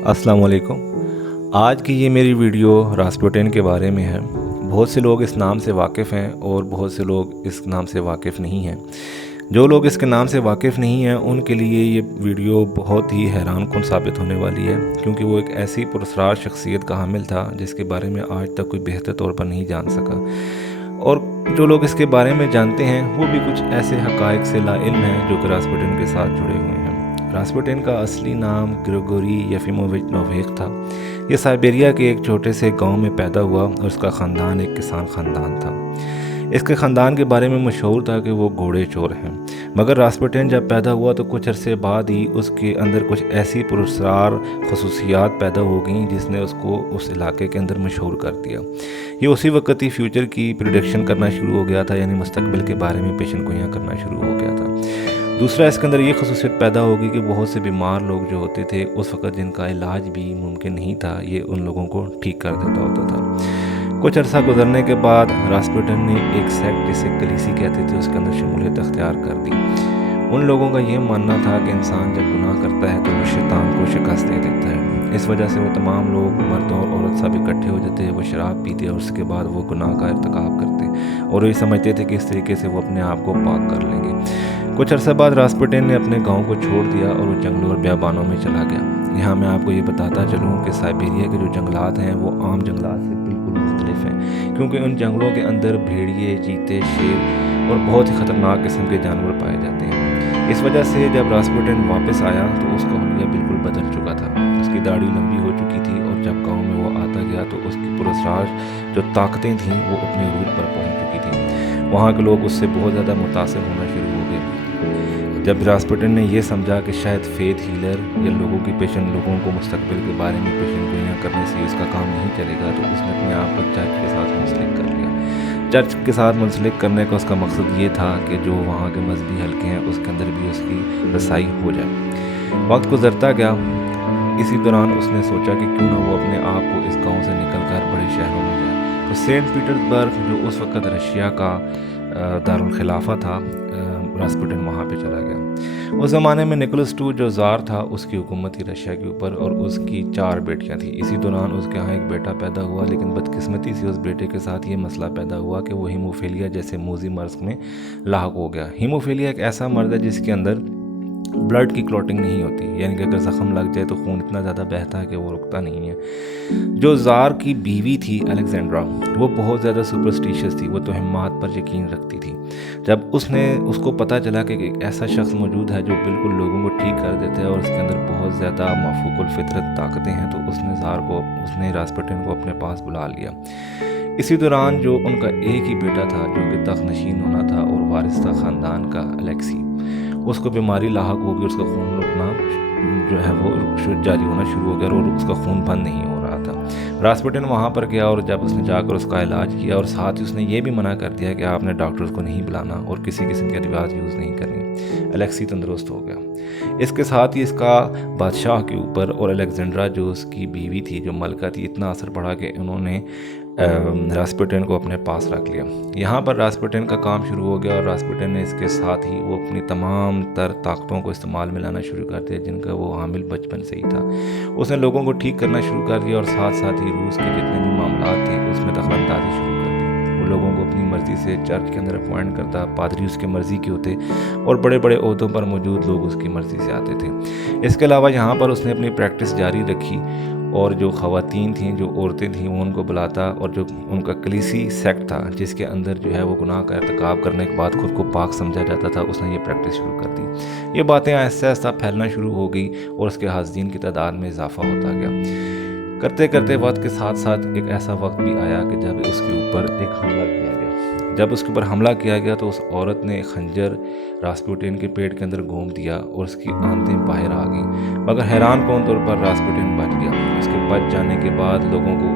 अस्सलाम वालेकुम। आज की ये मेरी वीडियो रास्पुटिन के बारे में है। बहुत से लोग इस नाम से वाकिफ़ हैं और बहुत से लोग इस नाम से वाकिफ़ नहीं हैं। जो लोग इसके नाम से वाकिफ़ नहीं हैं उनके लिए ये वीडियो बहुत ही हैरानकुन साबित होने वाली है, क्योंकि वो एक ऐसी पुरस्कार शख्सियत का हामिल था जिसके बारे में आज तक कोई बेहतर तौर पर नहीं जान सका। और जो लोग इसके बारे में जानते हैं वो भी कुछ ऐसे हक़ाइक़ से लाइल्म हैं जो कि रास्पुटिन के साथ जुड़े हुए हैं। रास्पुटिन का असली नाम ग्रिगोरी यफिमोविच नोविक था। ये साइबेरिया के एक छोटे से गांव में पैदा हुआ और उसका ख़ानदान एक किसान ख़ानदान था। इसके ख़ानदान के बारे में मशहूर था कि वो घोड़े चोर हैं। मगर रास्पुटिन जब पैदा हुआ तो कुछ अरसे बाद ही उसके अंदर कुछ ऐसी पुरस्कार खसूसियात पैदा हो गई जिसने उसको उस इलाके के अंदर मशहूर कर दिया। ये उसी वक्त ही फ्यूचर की प्रिडिक्शन करना शुरू हो गया था, यानी मुस्तकबिल के बारे में पेशन गोइयाँ करना शुरू हो गया था। दूसरा, इसके अंदर ये खसूसियत पैदा होगी कि बहुत से बीमार लोग जो होते थे उस वक़्त जिनका इलाज भी मुमकिन नहीं था, ये उन लोगों को ठीक कर देता होता था। कुछ अरसा गुजरने के बाद रास्पुटिन ने एक सेक्ट जिसे कलीसी कहते थे उसके अंदर शमूलियत अख्तियार कर दी। उन लोगों का ये मानना था कि इंसान जब गुनाह करता है तो वो शैतान को शिकस्त दे देता है। इस वजह से वो तमाम लोग मर्द और औरत सब इकट्ठे हो जाते, वो शराब पीते और उसके बाद वो गुनाह का इर्तिकाब करते और ये समझते थे कि इस तरीके से वो अपने आप को पाक कर लेंगे। कुछ अरसा बाद रास्पुटिन ने अपने गांव को छोड़ दिया और वो जंगलों और बियाबानों में चला गया। यहाँ मैं आपको ये बताता चलूँ कि साइबेरिया के जो जंगलात हैं वो आम जंगलात से बिल्कुल मुख्तलिफ हैं, क्योंकि उन जंगलों के अंदर भेड़िए, चीते, शेर और बहुत ही ख़तरनाक किस्म के जानवर पाए जाते हैं। इस वजह से जब रास्पुटिन वापस आया तो उसका हुलिया बिल्कुल बदल चुका था। उसकी दाढ़ी लंबी हो चुकी थी और जब गाँव में वो आता गया तो उसकी पुरस्कार जो ताकतें थीं वो अपने रूप पर पहुँच चुकी थी। वहाँ के लोग उससे बहुत ज़्यादा मुतासिर होना शुरू हो गए। जब रास्पुटिन ने यह समझा कि शायद फेथ हीलर या लोगों को मुस्तकबिल के बारे में पेशन गोइयाँ करने से उसका काम नहीं चलेगा, तो उसने अपने आप को चर्च के साथ मुंसलिक कर लिया। चर्च के साथ मुंसलिक करने का उसका मकसद ये था कि जो वहाँ के मजहबी हल्के हैं उसके अंदर भी उसकी रसाई हो जाए। वक्त गुजरता गया। इसी दौरान उसने सोचा कि क्यों ना वो अपने आप को इस गांव से निकलकर बड़े शहरों में जाए। तो सेंट पीटर्सबर्ग जो उस वक़्त रशिया का दारुल खिलाफा था, रास्पुटिन वहाँ पे चला गया। उस ज़माने में निकोलस II जो ज़ार था उसकी हुकूमत थी रशिया के ऊपर और उसकी 4 बेटियाँ थीं। इसी दौरान उसके यहाँ एक बेटा पैदा हुआ, लेकिन बदकिस्मती से उस बेटे के साथ ये मसला पैदा हुआ कि वो हीमोफीलिया जैसे मोज़ी मर्ज़ में लाहक हो गया। हीमोफीलिया एक ऐसा मर्ज़ है जिसके अंदर ब्लड की क्लॉटिंग नहीं होती, यानी कि अगर ज़ख़म लग जाए तो खून इतना ज़्यादा बहता है कि वो रुकता नहीं है। जो ज़ार की बीवी थी अलेक्जेंड्रा, वो बहुत ज़्यादा सुपरस्टिशियस थी, वो तोहमात पर यकीन रखती थी। जब उसको पता चला कि एक ऐसा शख्स मौजूद है जो बिल्कुल लोगों को ठीक कर देता है और उसके अंदर बहुत ज़्यादा माफूकुल फितरत ताकतें हैं, तो उसने रास्पुटिन को अपने पास बुला लिया। इसी दौरान जो उनका एक ही बेटा था जो कि तख्त नशीन होना था और वारिस था ख़ानदान का, अलेक्सी, उसको बीमारी लाहक हो गई। उसका खून रुकना जो है वो जारी होना शुरू हो गया और उसका खून बंद नहीं हो रहा था। रास्पुटिन वहाँ पर गया और जब उसने जाकर उसका इलाज किया और साथ ही उसने ये भी मना कर दिया कि आपने डॉक्टर्स को नहीं बुलाना और किसी किस्म के रिवाज यूज़ नहीं करनी। अलेक्सी तंदुरुस्त हो गया। इसके साथ ही इसका बादशाह के ऊपर और अलेक्जेंड्रा जो उसकी बीवी थी, जो मलका थी, इतना असर पड़ा कि उन्होंने रास्पुटिन को अपने पास रख लिया। यहाँ पर रास्पुटिन का काम शुरू हो गया और रास्पुटिन ने इसके साथ ही वो अपनी तमाम तर ताकतों को इस्तेमाल में लाना शुरू कर दिया जिनका वो हामिल बचपन से ही था। उसने लोगों को ठीक करना शुरू कर दिया और साथ साथ ही रूस के जितने भी मामला थे उसमें दखलंदाजी शुरू कर दी। वो लोगों को अपनी मर्ज़ी से चर्च के अंदर अपॉइंट करता, पादरी उसके मर्ज़ी के होते और बड़े बड़े ओहदों पर मौजूद लोग उसकी मर्ज़ी से आते थे। इसके अलावा यहाँ पर उसने अपनी प्रैक्टिस जारी रखी और जो ख़वातीन थीं, जो औरतें थीं, वो उनको बुलाता और जो उनका कलीसी सेक्ट था जिसके अंदर जो है वो गुनाह का इर्तिकाब करने के बाद खुद को पाक समझा जाता था, उसने ये प्रैक्टिस शुरू कर दी। ये बातें आहिस्ता आहिस्ता फैलना शुरू हो गई और उसके हाज़रीन की तादाद में इजाफा होता गया। करते करते वक्त के साथ साथ एक ऐसा वक्त भी आया कि जब उसके ऊपर एक हमला किया गया। जब उसके ऊपर हमला किया गया तो उस औरत ने खंजर रास्पुटिन के पेट के अंदर घोंप दिया और उसकी आंतें बाहर आ गईं, मगर हैरान कौन तौर पर रास्पुटिन बच गया। उसके बच जाने के बाद लोगों को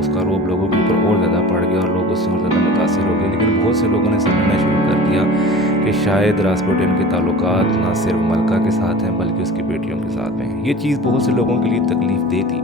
उसका रोब लोगों के ऊपर और ज़्यादा पड़ गया और लोग उससे और ज़्यादा मुतासिर हो गए। लेकिन बहुत से लोगों ने समझना शुरू कर दिया कि शायद रास्पुटिन के ताल्लुकात ना सिर्फ मलका के साथ हैं बल्कि उसकी बेटियों के साथ में। ये चीज़ बहुत से लोगों के लिए तकलीफ दे थी,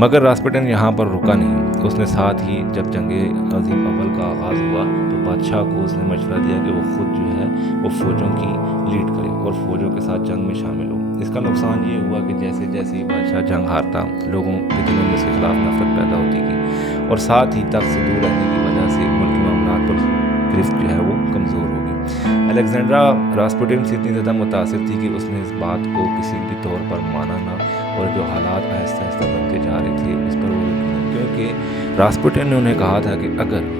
मगर रास्पुटिन यहाँ पर रुका नहीं। उसने साथ ही जब जंग अज़ीम अव्वल का आगाज़ हुआ तो बादशाह को उसने मशवरा दिया कि वो खुद जो है वो फ़ौजों की लीड करे और फ़ौजों के साथ जंग में शामिल हो। اس کا نقصان یہ ہوا کہ جیسے جیسے ہی بادشاہ جنگ ہارتا لوگوں کے دلوں میں اس کے خلاف نفرت پیدا ہوتی گئی اور ساتھ ہی تخت سے دور رہنے کی وجہ سے ملکی معاملات پر گرفت جو ہے وہ کمزور ہو گئی۔ الیگزینڈرا راسپوٹن سے اتنی زیادہ متاثر تھی کہ اس نے اس بات کو کسی بھی طور پر مانا نہ، اور جو حالات آہستہ آہستہ بنتے جا رہے تھے اس پر وہ کیونکہ راسپوٹن نے انہیں کہا تھا کہ اگر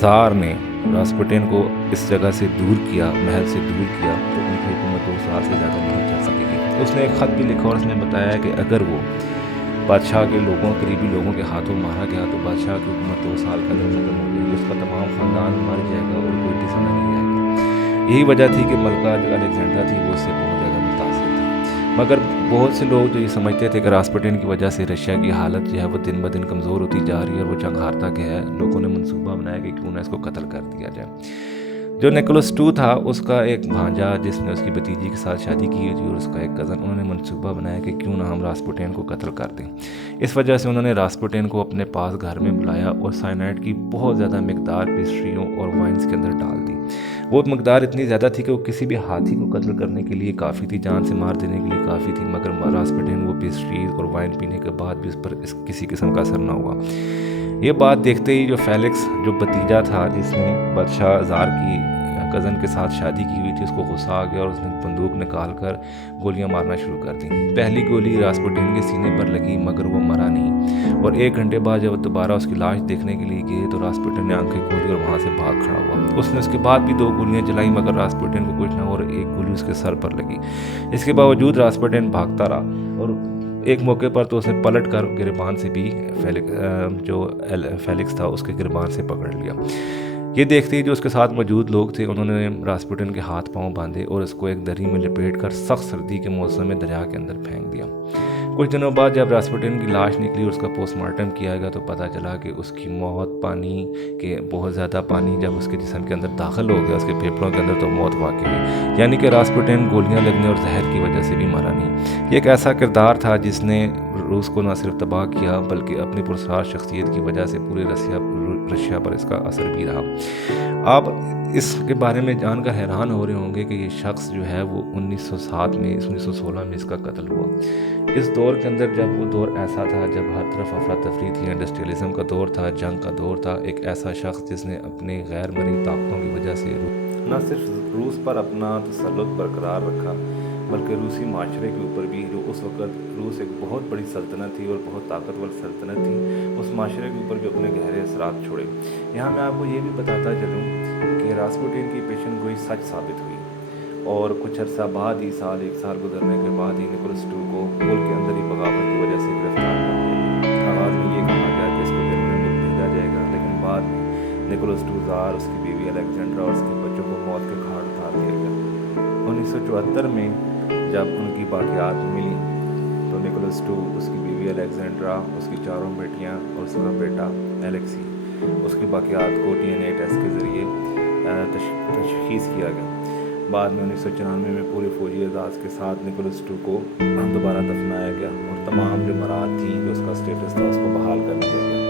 زار نے راسپوٹن کو اس جگہ سے دور کیا، محل سے دور کیا، تو ان کی حکومت 2 سال سے زیادہ نہیں چل سکے گی۔ اس نے ایک خط بھی لکھا اور اس نے بتایا کہ اگر وہ بادشاہ کے لوگوں، قریبی لوگوں کے ہاتھوں مارا گیا تو بادشاہ کی حکومت 2 سال کا ختم ہو جائے گی، اس کا تمام خاندان مر جائے گا اور کوئی بھی زندہ نہیں رہے گا۔ یہی وجہ تھی کہ ملکہ جو الیگزینڈرا تھی وہ اس سے بہت زیادہ متاثر تھی، مگر بہت سے لوگ جو یہ سمجھتے تھے کہ راسپوٹن کی وجہ سے رشیا کی حالت جو ہے وہ دن بدن کمزور ہوتی جا رہی ہے اور وہ جنگ ہارتا گیا ہے، لوگوں نے منصوبہ بنایا کہ کیوں نہ اس کو قتل کر دیا جائے۔ جو نیکولس II تھا، اس کا ایک بھانجا جس نے اس کی بھتیجی کے ساتھ شادی کی ہوئی تھی اور اس کا ایک کزن، انہوں نے منصوبہ بنایا کہ کیوں نہ ہم راسپوٹن کو قتل کر دیں۔ اس وجہ سے انہوں نے راسپوٹن کو اپنے پاس گھر میں بلایا اور سائنائڈ کی بہت زیادہ مقدار پیسٹریوں اور وائنز کے اندر ڈال دی۔ وہ مقدار اتنی زیادہ تھی کہ وہ کسی بھی ہاتھی کو قتل کرنے کے لیے کافی تھی، جان سے مار دینے کے لیے کافی تھی، مگر راسپوٹن وہ پیسٹریز اور وائن پینے کے بعد بھی اس پر کسی قسم کا اثر نہ ہوا۔ یہ بات دیکھتے ہی جو فیلکس، جو بھتیجا تھا جس نے بادشاہ زار کی کزن کے ساتھ شادی کی ہوئی تھی، اس کو غصہ آ گیا اور اس نے بندوق نکال کر گولیاں مارنا شروع کر دیں۔ پہلی گولی راسپوٹن کے سینے پر لگی مگر وہ مرا نہیں، اور 1 گھنٹے بعد جب دوبارہ اس کی لاش دیکھنے کے لیے گئے تو راسپوٹن نے آنکھیں کھولی اور وہاں سے بھاگ کھڑا ہوا۔ اس نے اس کے بعد بھی 2 گولیاں چلائیں مگر راسپوٹن کو کچھ نہ ہوا اور 1 گولی اس کے سر پر لگی۔ اس کے باوجود راسپوٹن بھاگتا رہا اور ایک موقع پر تو اسے پلٹ کر گریبان سے بھی فیلکس تھا اس کے گریبان سے پکڑ لیا۔ یہ دیکھتے ہی جو اس کے ساتھ موجود لوگ تھے انہوں نے راسپوٹن کے ہاتھ پاؤں باندھے اور اس کو ایک دری میں لپیٹ کر سخت سردی کے موسم میں دریا کے اندر پھینک دیا۔ کچھ دنوں بعد جب راسپوٹن کی لاش نکلی اور اس کا پوسٹ مارٹم کیا گیا تو پتہ چلا کہ اس کی موت پانی کے بہت زیادہ پانی جب اس کے جسم کے اندر داخل ہو گیا، اس کے پھیپھڑوں کے اندر، تو موت واقع ہوئی، یعنی کہ راسپوٹن گولیاں لگنے اور زہر کی وجہ سے بھی مرا نہیں۔ یہ ایک ایسا کردار تھا جس نے روس کو نہ صرف تباہ کیا بلکہ اپنی پراسرار شخصیت کی وجہ سے پورے رشیا پر اس کا اثر بھی رہا۔ آپ اس کے بارے میں جان کر حیران ہو رہے ہوں گے کہ یہ شخص جو ہے وہ 1916 میں اس کا قتل ہوا۔ اس دور کے اندر جب وہ دور ایسا تھا جب ہر طرف افراتفری تھی، انڈسٹریلزم کا دور تھا، جنگ کا دور تھا، ایک ایسا شخص جس نے اپنی غیر مرئی طاقتوں کی وجہ سے نہ صرف روس پر اپنا تسلط برقرار رکھا بلکہ روسی معاشرے کے اوپر بھی، جو اس وقت روس ایک بہت بڑی سلطنت تھی اور بہت طاقتور سلطنت تھی، اس معاشرے کے اوپر بھی اپنے گہرے اثرات چھوڑے۔ یہاں میں آپ کو یہ بھی بتاتا چلوں کہ راسپوٹن کی پیشن گوئی سچ ثابت ہوئی اور کچھ عرصہ بعد ہی، 1 سال گزرنے کے بعد ہی نیکولس II کو ملک کے اندر ہی بغاوت کی وجہ سے گرفتار کر لیا۔ آغاز میں یہ کہا گیا کہ اس کو جرمنی میں بھیجا جائے گا، لیکن بعد میں نیکولس II زار، اس کی بیوی الیگزینڈرا اور اس کے بچوں کو موت کے گھاٹ اتار دیا گیا۔ 1974 میں جب ان کی باقیات ملی تو نیکولس II، اس کی بیوی الیگزینڈرا، اس کی 4 بیٹیاں اور اس کا بیٹا الیکسی، اس کی باقیات کو DNA ٹیسٹ کے ذریعے تشخیص کیا گیا۔ بعد میں 1994 میں پورے فوجی اعزاز کے ساتھ نیکولس II کو دوبارہ دفنایا گیا اور تمام جو مراد تھیں، جو اس کا اسٹیٹس تھا، اس کو بحال کر دیا گیا۔